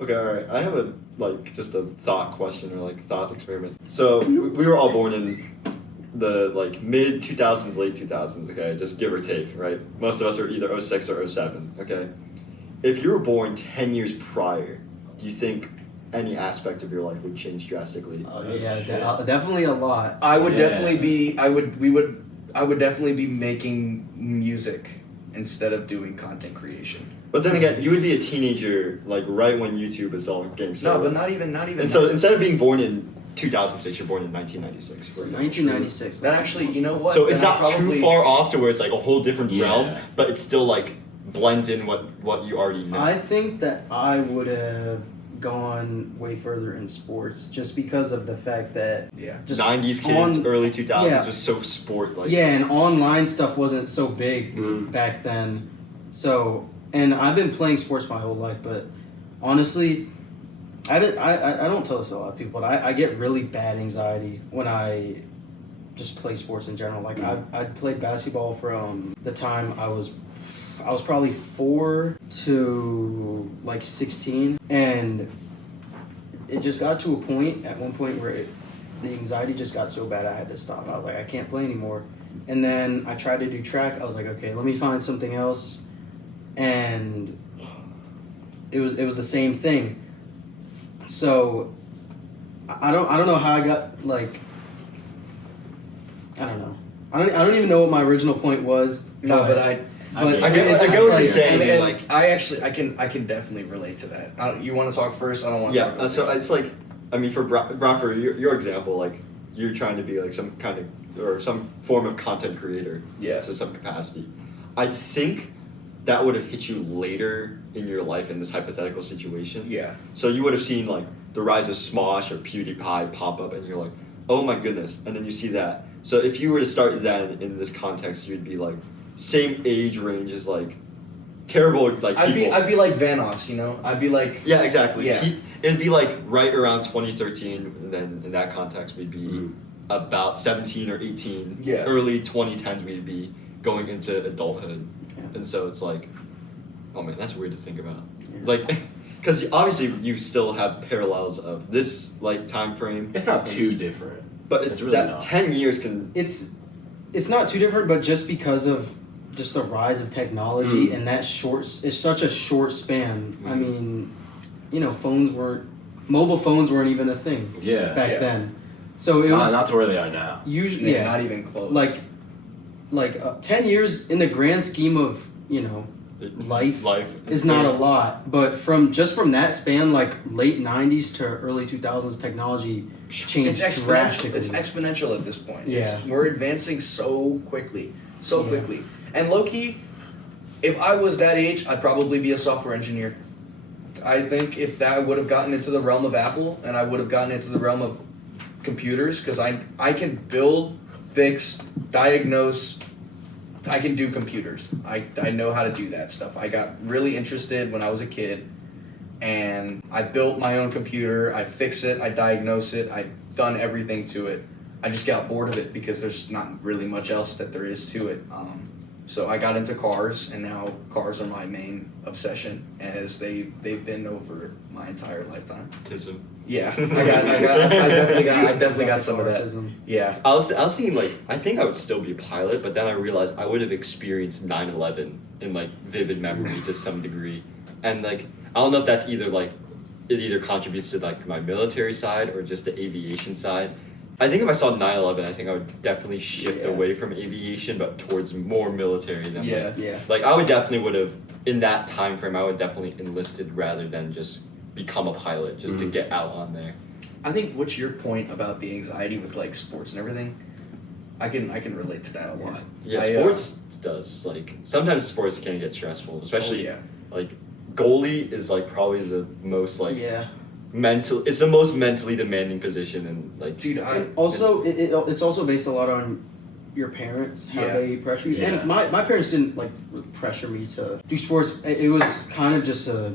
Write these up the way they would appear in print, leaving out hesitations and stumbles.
Okay, all right. I have just a thought question or thought experiment. So we were all born in the mid 2000s, late 2000s. Okay, just give or take, right? Most of us are either 06 or 07. Okay, if you were born 10 years prior, do you think any aspect of your life would change drastically? Definitely a lot. I would definitely be. I would definitely be making music instead of doing content creation. But then again, you would be a teenager right when YouTube is all getting started. No, but not even. And so instead of being born in 2006, you're born in 1996. 1996. That actually, you know what? So it's not too far off to where it's a whole different realm, but it's still blends in what you already know. I think that I would have gone way further in sports just because of the fact that just 90s kids, early 2000s was so sport and online stuff wasn't so big back then. So, and I've been playing sports my whole life, but honestly, I don't tell this to a lot of people, but I get really bad anxiety when I just play sports in general. I played basketball from the time I was probably 4 to 16, and it just got to a point at one point where the anxiety just got so bad I had to stop. I was like, I can't play anymore. And then I tried to do track. I was like, okay, let me find something else, and it was the same thing. So I don't know how I got I don't know. I don't even know what my original point was. No, but I get what you're saying. And I can definitely relate to that. You want to talk first? I don't want to talk about so it's for Bradford, your example, you're trying to be some kind of, or some form of content creator to some capacity. I think that would have hit you later in your life in this hypothetical situation. Yeah. So you would have seen the rise of Smosh or PewDiePie pop up, and you're like, oh my goodness, and then you see that. So if you were to start then in this context, you'd be same age range as terrible people. I'd be like Vanoss, you know. I'd be like. Yeah, exactly. Yeah. It'd be right around 2013, and then in that context we'd be about 17 or 18. Yeah. Early 2010s we'd be going into adulthood, and so it's oh man, that's weird to think about. Because obviously you still have parallels of this time frame. It's not too different. But it's really that not. 10 years can. It's not too different, but just because of just the rise of technology and that it's such a short span. I mean, mobile phones weren't even a thing. Back then, so it was not to where they are now. Usually, not even close. 10 years in the grand scheme of life is not a lot, but from that span, late 90s to early 2000s, technology changed drastically. It's exponential at this point. Yeah. We're advancing so quickly. And low-key, if I was that age, I'd probably be a software engineer. I think if that would have gotten into the realm of Apple, and I would have gotten into the realm of computers, because I can build, fix, diagnose. I can do computers. I know how to do that stuff. I got really interested when I was a kid, and I built my own computer. I fix it. I diagnose it. I've done everything to it. I just got bored of it because there's not really much else that there is to it. So I got into cars, and now cars are my main obsession, as they've been over my entire lifetime. Tism. Yeah, I definitely got some of that. Yeah. I was thinking I think I would still be a pilot, but then I realized I would have experienced 9/11 in vivid memory to some degree, and I don't know if that's either it either contributes to my military side or just the aviation side. I think if I saw 9/11, I think I would definitely shift away from aviation, but towards more military than I would have in that time frame. I would definitely enlisted rather than just become a pilot just to get out on there. I think what's your point about the anxiety with sports and everything? I can relate to that a lot. Yeah, sports does sometimes sports can get stressful, especially goalie is probably the most it's the most mentally demanding position, and dude, it's also based a lot on your parents, how they pressure you. And my parents didn't pressure me to do sports. It was kind of just a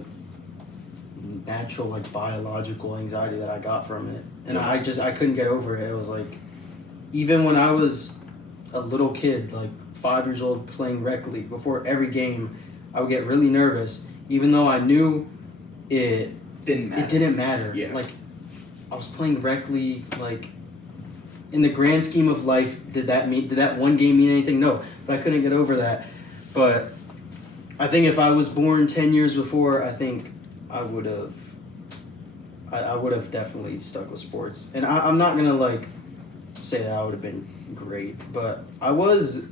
natural biological anxiety that I got from it, and I couldn't get over it. It was even when I was a little kid, 5 years old, playing rec league, before every game I would get really nervous, even though I knew it didn't matter. It didn't matter. Yeah. Like, I was playing rec league. Like, in the grand scheme of life, did that one game mean anything? No, but I couldn't get over that. But I think if I was born 10 years before, I think I would have. I would have definitely stuck with sports, and I'm not gonna like say that I would have been great, but I was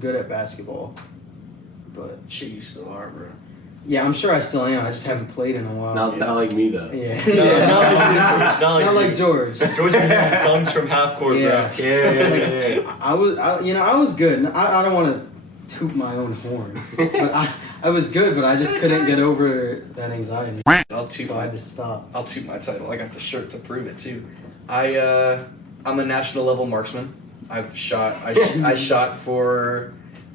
good at basketball. But Shit, you still are, bro. yeah, I'm sure I still am. I just haven't played in a while. Not like me though. Yeah, not like George. George was doing dunks from half court, Yeah. bro. Yeah. I was good. I don't want to toot my own horn, but I was good, but I just couldn't get over that anxiety. I'll toot So I my had to stop. I'll toot my title. I got the shirt to prove it too. I'm a national level marksman. I shot for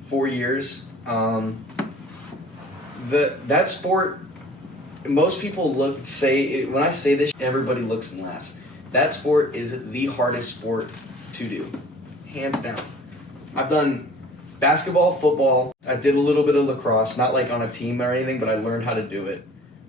4 years. That sport, most people when I say this, everybody looks and laughs. That sport is the hardest sport to do, hands down. I've done basketball, football. I did a little bit of lacrosse, not like on a team or anything, but I learned how to do it.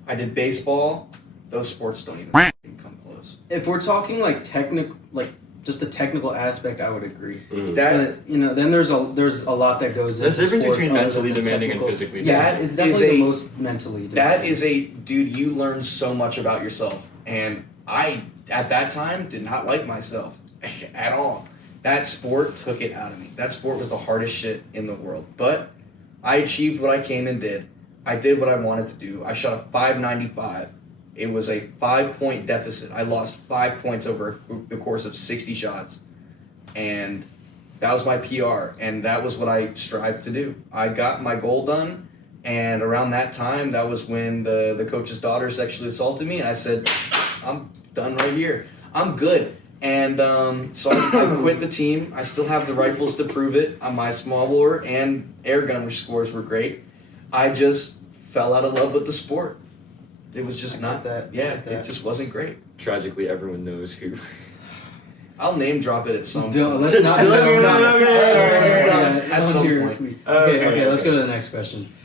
I did baseball. Those sports don't even come close. If we're talking like technical, like just the technical aspect, I would agree. That But then there's a lot that goes into There's a difference sports between other mentally than demanding and technical. physically Yeah, demanding. it's definitely is the a- most mentally demanding. That is dude, you learn so much about yourself. And I, at that time, did not like myself at all. That sport took it out of me. That sport was the hardest shit in the world. But I achieved what I came and did. I did what I wanted to do. I shot a 595. It was a 5-point deficit. I lost 5 points over the course of 60 shots. And that was my PR. And that was what I strived to do. I got my goal done. And around that time, that was when the coach's daughter sexually assaulted me. And I said, I'm done right here. I'm good. And so I quit the team. I still have the rifles to prove it. My small bore and air gun scores were great. I just fell out of love with the sport. It was just not that. Yeah, Get that. it just wasn't great. Tragically, everyone knows who. I'll name drop it at some point. Let's not. Let's not. At some Here, point. please. Okay, let's go to the next question.